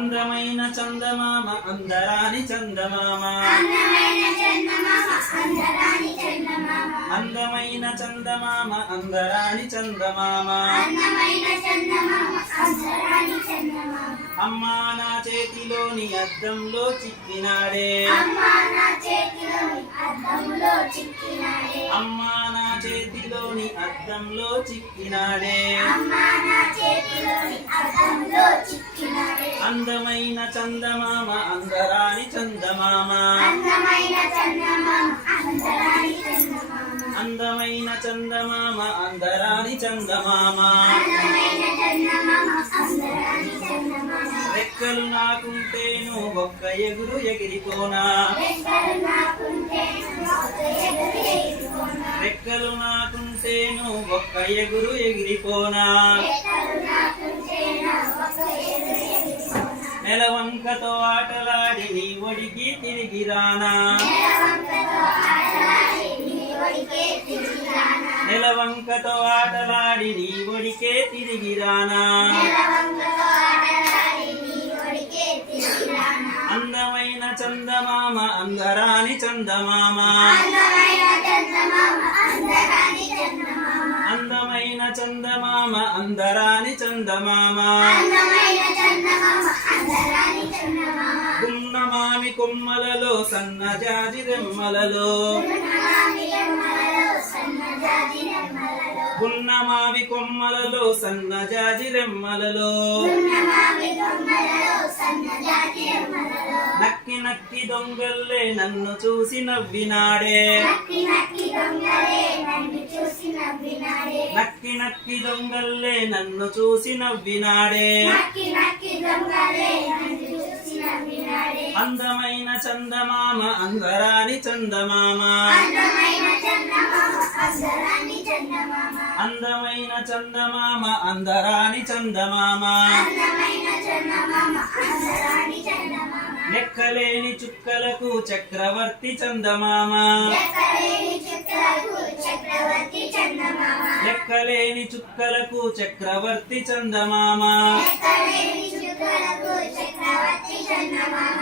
అందమైన చందమామ అందరాని చందమామ అందమైన చందమామ అందరాని చందమామ అమ్మా నా చేతిలోని అద్దంలో చిక్కినాడే అమ్మా నా చేతిలోని అద్దంలో చిక్కినాడే అందమైన చందమామ అందరాని చందమామ అందమైన చందమామ అందరాని చందమామ రెక్కలు నాకుంటేను ఒక్క ఎగురు ఎగిరిపోనా రెక్కలు నాకుంటేను ఒక్క ఎగురు ఎగిరిపోనా నెలవంకతో ఆటలాడి నీ ఒడికి తిరిగి రానా నెలవంకతో ఆటలాడి నీ ఒడికే తిరిగి రానా అందమైన చందమామ అందరాని చందమామ అందమైన చందమామ అందరాని చందమామ గున్నమామి కొమ్మలలో సన్నజాజి రెమ్మలలో గున్నమావి కొమ్మలలో సన్నజాజి రెమ్మలలో నక్కి నక్కి దొంగల్లే నన్ను చూసి నవ్వినాడే నక్కి నక్కి దొంగల్లే నన్ను చూసి నవ్వినాడే అందమైన చందమామ అందరాని చందమామ అందమైన చందమామ అందరాని చందమామ లెక్కలేని చుక్కలకు చక్రవర్తి చందమామ లెక్కలేని చుక్కలకు చక్రవర్తి చందమామ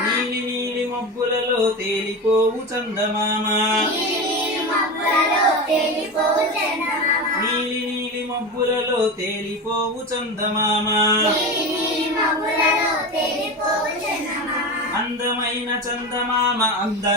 నీలి నీలి మబ్బులలో తేలిపోవు చందమామ నీలి నీలి మబ్బులలో తేలిపోవు చందమామ అందమైన చందమామ అందర